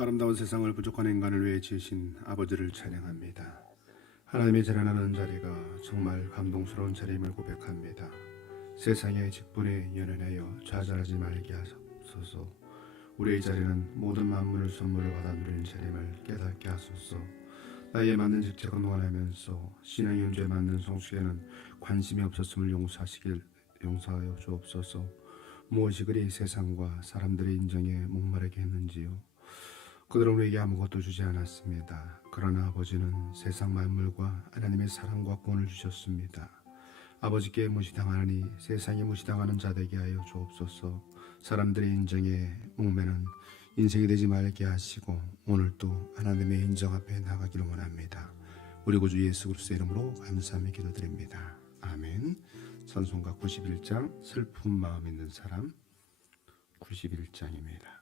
아름다운 세상을 부족한 인간을 위해 지으신 아버지를 찬양합니다. 하나님의 자라나는 자리가 정말 감동스러운 자리임을 고백합니다. 세상의 직분에 연연하여 좌절하지 말게 하소서. 우리의 자리는 모든 만물을 선물을 받아 누리는 자리임을 깨닫게 하소서. 나이에 맞는 직책은 원하면서 신앙의 현주에 맞는 성숙에는 관심이 없었음을 용서하여 주옵소서. 무엇이 그리 세상과 사람들의 인정에 목마르게 했는지요. 그들은 우리에게 아무것도 주지 않았습니다. 그러나 아버지는 세상 만물과 하나님의 사랑과 구원을 주셨습니다. 아버지께 무시당하니 세상에 무시당하는 자 되게 하여 주옵소서. 사람들의 인정에 목매는 인생이 되지 말게 하시고 오늘도 하나님의 인정 앞에 나가기를 원합니다. 우리 구주 예수 그리스도의 이름으로 감사하며 기도드립니다. 아멘. 찬송가 91장 슬픈 마음 있는 사람 91장입니다.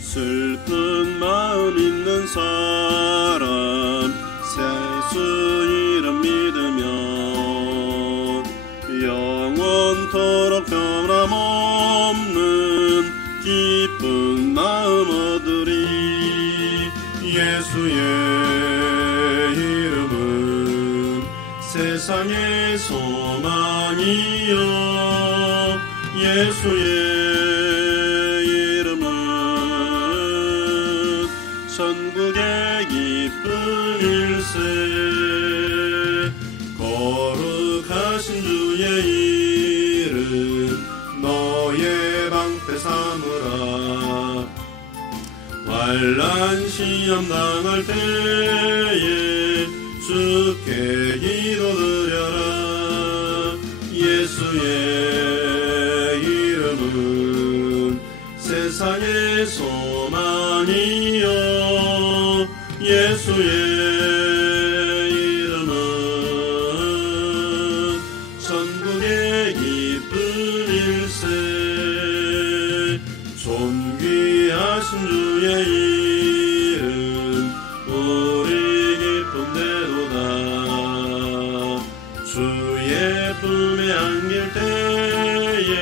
슬픈 마음 있는 사람 예수 이름 믿으면 영원토록 변함없는 기쁜 마음 얻으리. 예수의 이름은 세상의 소망이요 예수의 천국의 기쁜 일세. 거룩하신 주의 이름 너의 방패 삼으라. 환난 시험 당할 때에 주께 기도드려라. 예수의 이름은 세상의 소망이요 예수의 이름은 천국의 기쁜 일세. 존귀하신 주의 이름 우리 기쁨되도다. 주의 품에 안길 때에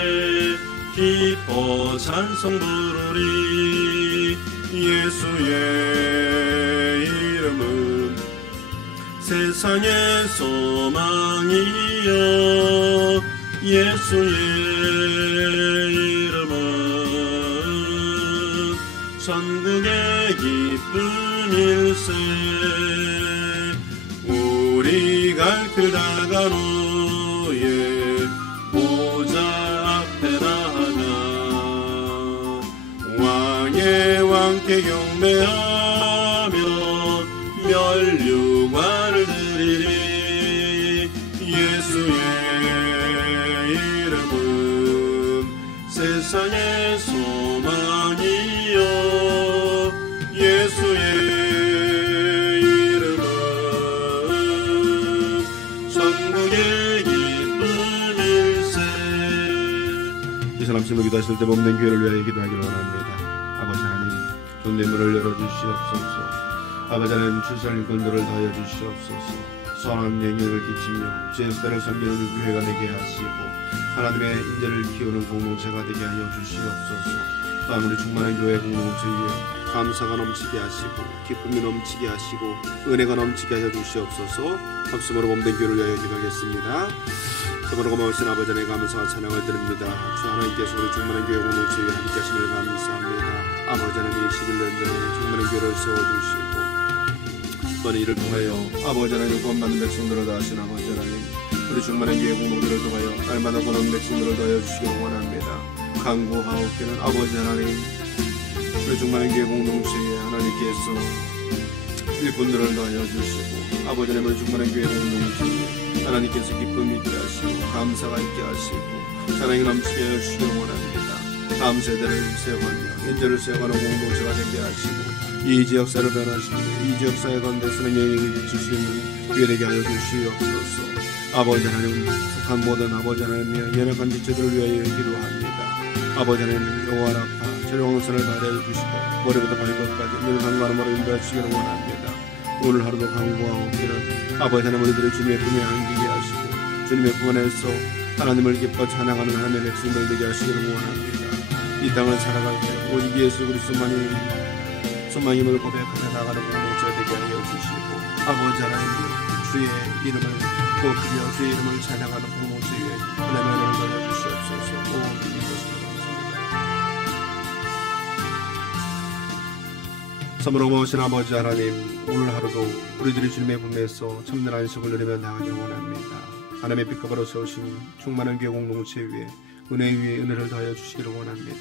기뻐 찬송 부르리. 예수의 이름은 세상의 소망이요 예수의 이름은 천국의 기쁜 일세. 우리 갈 길 다간 후에 보좌 앞에 나아가 왕께 경배하며 멸류관을 드리리. 예수의 이름은 세상의 소망이요 예수의 이름은 천국의 기쁜 일세. 이 사람 제목 기도하실 때 몸된 교회를 위하여 기도하기를 원합니다. 아버지 하나님 존대문을 열어주시옵소서. 아버지 하나님 주설 일꾼들을 더하여 주시옵소서. 선한 영향을 끼치며 제수대를 섬기는 교회가 되게 하시고 하나님의 인재를 키우는 공동체가 되게 하여 주시옵소서. 또한 우리 충만한 교회 공동체에 감사가 넘치게 하시고 기쁨이 넘치게 하시고 은혜가 넘치게 하여 주시옵소서. 박수로 몸된 교회를 위하여 기도하겠습니다. 저번에 고마우신 아버지 하나님 감사와 찬양을 드립니다. 주 하나님께서 우리 충만한 교회 공동체에 함께 하심을 감사합니다. 아버지 하나님 11년 전에 충만한 교회를 세워주시고 이번 일을 통하여 아버지 하나님 구원받는 백성들을 다하신 아버지 하나님 우리 충만한 교회 공동체를 통하여 날마다 구원받는 백성들을 더하여 주시기 원합니다. 간구하옵기는 아버지 하나님 우리 충만한 교회 공동체에 하나님께서 일꾼들을 더하여 주시고 아버지 하나님 우리 충만한 교회 공동체에 하나님께서 기쁨이 있게 하시고 감사가 있게 하시고 사랑이 넘치게 하여 주시기 원합니다. 다음 세대를 세워가며 인재를 세워가는 공동체가 되게 하시고 이 지역사를 변화시키고 이 지역사회 가운데서는 영향을 미칠 수 있는 교회 되게 하여 주시옵소서. 아버지 하나님 속한 모든 아버지 하나님의 연약한 지체들을 위하여 기도합니다. 아버지 하나님 여호와 라파 전용선을 발휘해 주시고 머리부터 발끝까지 늘 강건함으로 인도해 주시기를 원합니다. 오늘 하루도 강구하고 기는 아버지 하나님 우리들의 주님의 품에 안기게 하시고 주님의 품 안에서 하나님을 기뻐 찬양하는 하나님의 백성들 되게 하시기를 원합니다. 이 땅을 살아갈 때 오직 예수 그리스도만이 소망임을 고백하며 나가는 공동체가 되게 하여 주시고 아버지 하나님 주의 이름을 높이며 주의 이름을 찬양하는 공동체에 하나님의 은혜를 더해 주시옵소서. 오 선물로 모신 아버지 하나님, 오늘 하루도 우리들이 주님의 품에서 참된 안식을 누리며 나가길 원합니다. 하나님의 빛값으로 세우신 충만한 교회 공동체 위에 은혜 위에 은혜를 더하여 주시기를 원합니다.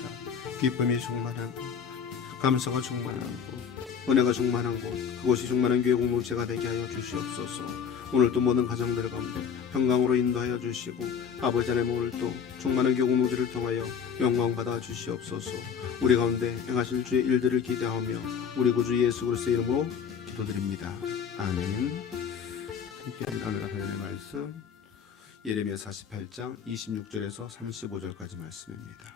기쁨이 충만하고 감사가 충만하고 은혜가 충만한 곳, 그곳이 충만한 교회 공동체가 되게 하여 주시옵소서. 오늘도 모든 가정들 가운데 평강으로 인도하여 주시고 아버지 하나님 오늘도 충만한 교회 공동체를 통하여 영광 받아 주시옵소서. 우리 가운데 행하실 주의 일들을 기대하며 우리 구주 예수 그리스도의 이름으로 기도드립니다. 아멘. 함께 오늘 하나님의 말씀 예레미야 48장 26절에서 35절까지 말씀입니다.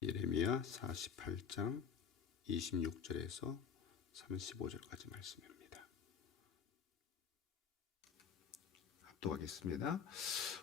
예레미야 48장 26절에서 35절까지 말씀입니다. 합독하겠습니다.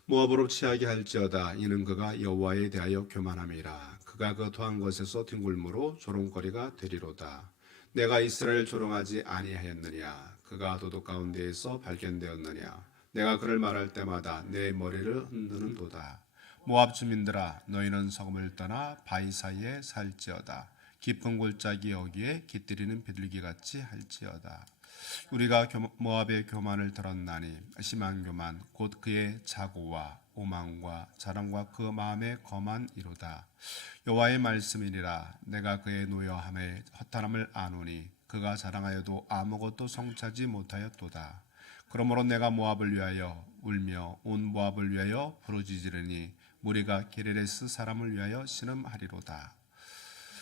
모압으로 취하게 할지어다. 이는 그가 여호와에 대하여 교만함이라. 그가 그 더한 것에서 뒹굴므로 조롱거리가 되리로다. 내가 이스라엘 조롱하지 아니하였느냐. 그가 도둑 가운데에서 발견되었느냐. 내가 그를 말할 때마다 내 머리를 흔드는도다. 모압 주민들아 너희는 소금을 떠나 바위 사이에 살지어다. 깊은 골짜기 여기에 깃들이는 비둘기같이 할지어다. 우리가 모압의 교만을 들었나니 심한 교만 곧 그의 자고와 오만과 자랑과 그 마음의 거만 이로다. 여호와의 말씀이니라. 내가 그의 노여함에 허탄함을 아노니 그가 자랑하여도 아무것도 성취하지 못하였도다. 그러므로 내가 모압을 위하여 울며 온 모압을 위하여 부르짖으리니 무리가 게레레스 사람을 위하여 신음하리로다.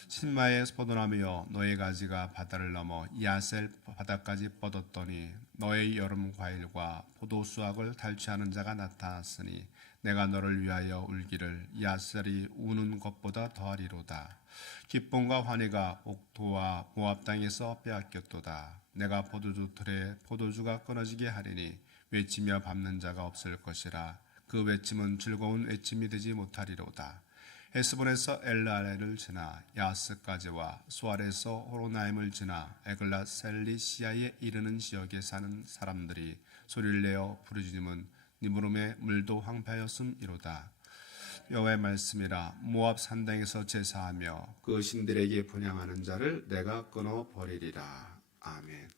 신마의 포도나무여 너의 가지가 바다를 넘어 야셀 바다까지 뻗었더니 너의 여름 과일과 포도 수확을 탈취하는 자가 나타났으니 내가 너를 위하여 울기를 야셀이 우는 것보다 더하리로다. 기쁨과 환희가 옥토와 모압 땅에서 빼앗겼도다. 내가 포도주 틀에 포도주가 끊어지게 하리니 외치며 밟는 자가 없을 것이라. 그 외침은 즐거운 외침이 되지 못하리로다. 헤스본에서 엘라레를 지나 야스까지와 수알에서 호로나임을 지나 에글라 셀리시아에 이르는 지역에 사는 사람들이 소리를 내어 부르짖음은 니무름의 물도 황폐하였음이로다. 여호와의 말씀이라. 모압 산당에서 제사하며 그 신들에게 분향하는 자를 내가 끊어버리리라. 아멘.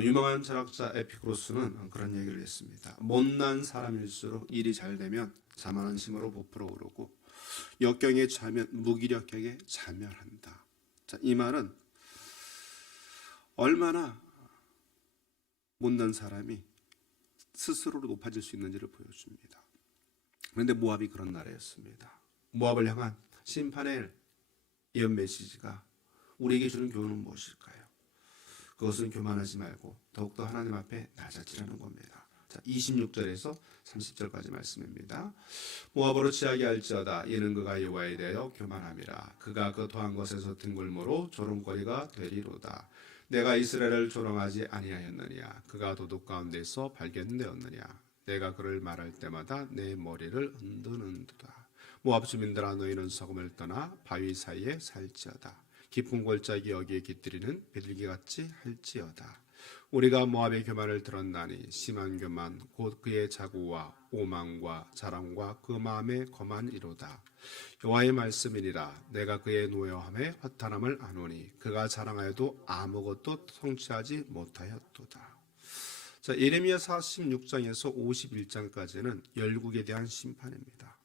유명한 철학자 에피쿠로스는 그런 얘기를 했습니다. 못난 사람일수록 일이 잘 되면 자만한 심으로 부풀어 오르고 역경에 처하면 무기력하게 자멸한다. 자, 이 말은 얼마나 못난 사람이 스스로로 높아질 수 있는지를 보여줍니다. 그런데 모압이 그런 나라였습니다. 모압을 향한 심판의 예언 메시지가 우리에게 주는 교훈은 무엇일까요? 그것은 교만하지 말고 더욱더 하나님 앞에 낮아지라는 겁니다. 자, 26절에서 30절까지 말씀입니다. 모압으로 취하게 할지어다. 이는 그가 여호와에 대하여 교만함이라. 그가 그 더한 것에서 뒹굴므로 조롱거리가 되리로다. 내가 이스라엘을 조롱하지 아니하였느냐. 그가 도둑 가운데서 발견되었느냐. 내가 그를 말할 때마다 내 머리를 흔드는도다. 모압 주민들아 너희는 소금을 떠나 바위 사이에 살지어다. 깊은 골짜기 여기에 깃들이는 비둘기같이 할지어다. 우리가 모압의 교만을 들었나니 심한 교만 곧 그의 자고와 오만과 자랑과 그 마음의 거만 이로다. 여호와의 말씀이니라. 내가 그의 노여함에 허탄함을 아노니 그가 자랑하여도 아무것도 성취하지 못하였도다. 자, 예레미야 46장에서 51장까지는 열국에 대한 심판입니다.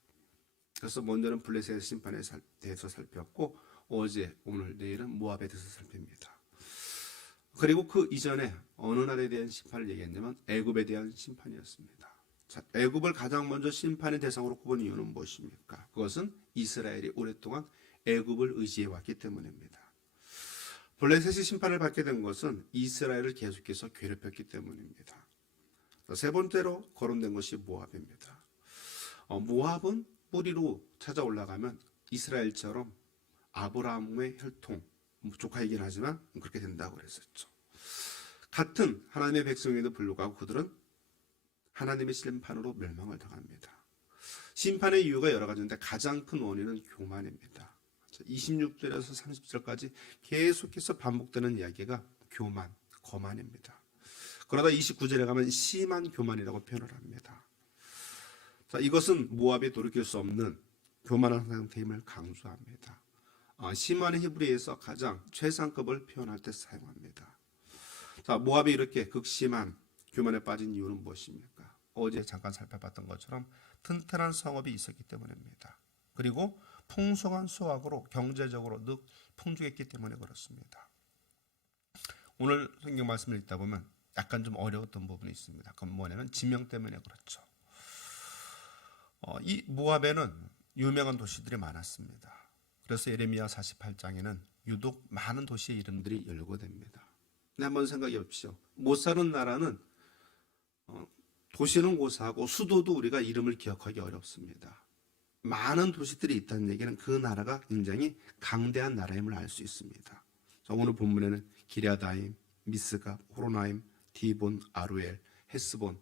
그래서 먼저는 블레셋의 심판에 대해서 살폈고 어제, 오늘, 내일은 모압에 대해서 살핍니다. 그리고 그 이전에 어느 나라에 대한 심판을 얘기했냐면 애굽에 대한 심판이었습니다. 자, 애굽을 가장 먼저 심판의 대상으로 꼽은 이유는 무엇입니까? 그것은 이스라엘이 오랫동안 애굽을 의지해 왔기 때문입니다. 블레셋이 심판을 받게 된 것은 이스라엘을 계속해서 괴롭혔기 때문입니다. 세 번째로 거론된 것이 모압입니다. 모압은 뿌리로 찾아 올라가면 이스라엘처럼 아브라함의 혈통, 조카이긴 하지만 그렇게 된다고 그랬었죠. 같은 하나님의 백성에도 불구하고 그들은 하나님의 심판으로 멸망을 당합니다. 심판의 이유가 여러 가지인데 가장 큰 원인은 교만입니다. 26절에서 30절까지 계속해서 반복되는 이야기가 교만, 거만입니다. 그러다 29절에 가면 심한 교만이라고 표현을 합니다. 자, 이것은 모압이 돌이킬 수 없는 교만한 상태임을 강조합니다. 심한 히브리에서 가장 최상급을 표현할 때 사용합니다. 자, 모압이 이렇게 극심한 교만에 빠진 이유는 무엇입니까? 어제 잠깐 살펴봤던 것처럼 튼튼한 성읍이 있었기 때문입니다. 그리고 풍성한 수확으로 경제적으로 늘 풍족했기 때문에 그렇습니다. 오늘 성경 말씀을 읽다 보면 약간 좀 어려웠던 부분이 있습니다. 그건 뭐냐면 지명 때문에 그렇죠. 이 모압에는 유명한 도시들이 많았습니다. 그래서 예레미야 48장에는 유독 많은 도시의 이름들이 열거됩니다. 근데 한번 생각해 보십시오. 못 사는 나라는 도시는 고사하고 수도도 우리가 이름을 기억하기 어렵습니다. 많은 도시들이 있다는 얘기는 그 나라가 굉장히 강대한 나라임을 알 수 있습니다. 오늘 본문에는 기랴다임, 미스가, 호로나임, 디본, 아루엘, 헤스본,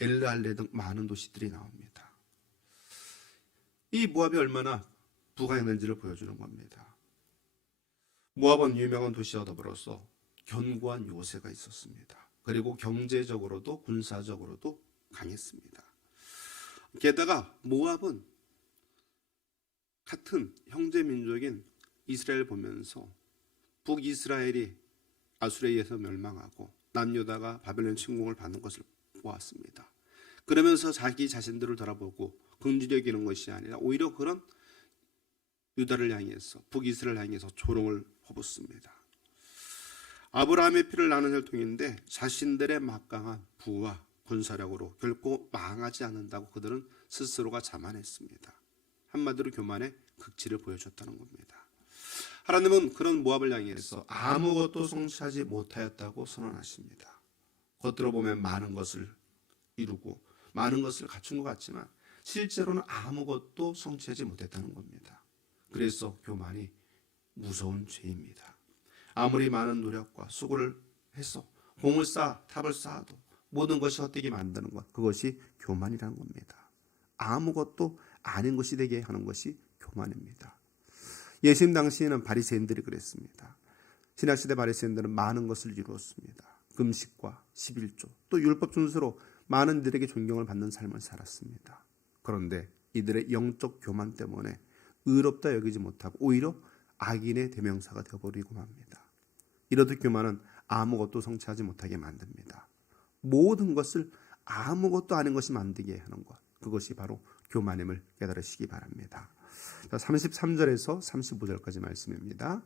엘르알레 등 많은 도시들이 나옵니다. 이 모압이 얼마나 부강했는지를 보여주는 겁니다. 모압은 유명한 도시와 더불어서 견고한 요새가 있었습니다. 그리고 경제적으로도 군사적으로도 강했습니다. 게다가 모압은 같은 형제 민족인 이스라엘 보면서 북이스라엘이 아수르에 의해서 멸망하고 남유다가 바벨론 침공을 받는 것을 보았습니다. 그러면서 자기 자신들을 돌아보고 긍휼히 여기는 것이 아니라 오히려 그런 유다를 향해서 북이스라엘 향해서 조롱을 퍼붓습니다. 아브라함의 피를 나는 혈통인데 자신들의 막강한 부와 군사력으로 결코 망하지 않는다고 그들은 스스로가 자만했습니다. 한마디로 교만의 극치를 보여줬다는 겁니다. 하나님은 그런 모압을 향해서 아무것도 성취하지 못하였다고 선언하십니다. 겉으로 보면 많은 것을 이루고 많은 것을 갖춘 것 같지만 실제로는 아무것도 성취하지 못했다는 겁니다. 그래서 교만이 무서운 죄입니다. 아무리 많은 노력과 수고를 해서 공을 쌓아 탑을 쌓아도 모든 것이 헛되게 만드는 것, 그것이 교만이라는 겁니다. 아무것도 아닌 것이 되게 하는 것이 교만입니다. 예수님 당시에는 바리새인들이 그랬습니다. 신약시대 바리새인들은 많은 것을 이루었습니다. 금식과 11조 또 율법 준수로 많은 이들에게 존경을 받는 삶을 살았습니다. 그런데 이들의 영적 교만 때문에 의롭다 여기지 못하고 오히려 악인의 대명사가 되어버리고 맙니다. 이렇듯 교만은 아무것도 성취하지 못하게 만듭니다. 모든 것을 아무것도 아닌 것이 만들게 하는 것, 그것이 바로 교만임을 깨달으시기 바랍니다. 33절에서 35절까지 말씀입니다.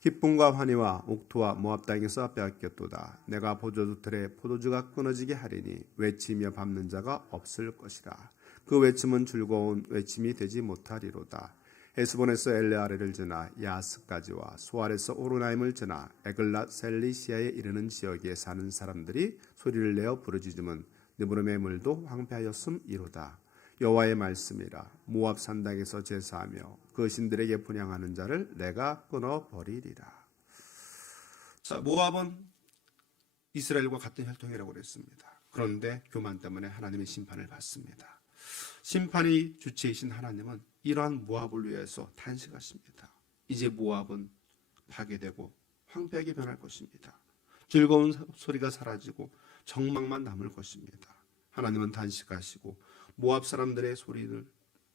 기쁨과 환희와 옥토와 모압 땅에서 빼앗겼도다. 내가 포도주 틀에 포도주가 끊어지게 하리니 외치며 밟는 자가 없을 것이라. 그 외침은 즐거운 외침이 되지 못하리로다. 에스본에서 엘레아레를 지나 야스까지와 소알에서 오르나임을 지나 에글랏 셀리시아에 이르는 지역에 사는 사람들이 소리를 내어 부르짖음은 느브름의 물도 황폐하였음이로다. 여호와의 말씀이라. 모압 산당에서 제사하며 그 신들에게 분향하는 자를 내가 끊어버리리라. 자, 모압은 이스라엘과 같은 혈통이라고 그랬습니다. 그런데 교만 때문에 하나님의 심판을 받습니다. 심판이 주체이신 하나님은 이러한 모압을 위해서 탄식하십니다. 이제 모압은 파괴되고 황폐하게 변할 것입니다. 즐거운 소리가 사라지고 정막만 남을 것입니다. 하나님은 탄식하시고 모압 사람들의 소리를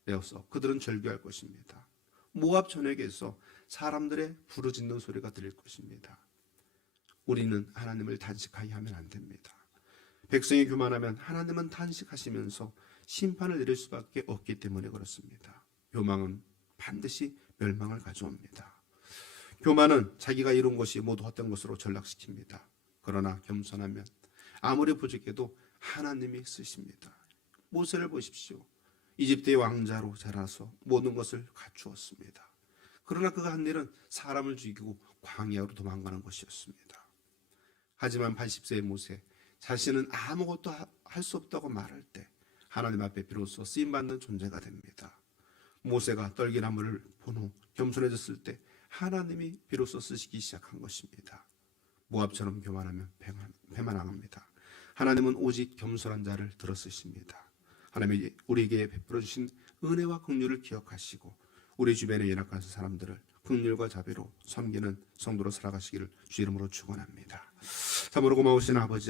내어서 그들은 절규할 것입니다. 모압 전역에서 사람들의 부르짖는 소리가 들릴 것입니다. 우리는 하나님을 탄식하게 하면 안 됩니다. 백성이 교만하면 하나님은 탄식하시면서 심판을 내릴 수밖에 없기 때문에 그렇습니다. 교만은 반드시 멸망을 가져옵니다. 교만은 자기가 이룬 것이 모두 헛된 것으로 전락시킵니다. 그러나 겸손하면 아무리 부족해도 하나님이 쓰십니다. 모세를 보십시오. 이집트의 왕자로 자라서 모든 것을 갖추었습니다. 그러나 그가 한 일은 사람을 죽이고 광야로 도망가는 것이었습니다. 하지만 80세의 모세 자신은 아무것도 할 수 없다고 말할 때 하나님 앞에 비로소 쓰임받는 존재가 됩니다. 모세가 떨기나무를 본 후 겸손해졌을 때 하나님이 비로소 쓰시기 시작한 것입니다. 모압처럼 교만하면 패만합니다. 하나님은 오직 겸손한 자를 들어 쓰십니다. 하나님이 우리에게 베풀어 주신 은혜와 긍휼을 기억하시고 우리 주변의 연약한 사람들을 긍휼과 자비로 섬기는 성도로 살아가시기를 주 이름으로 축원합니다. 참으로 고마우신 아버지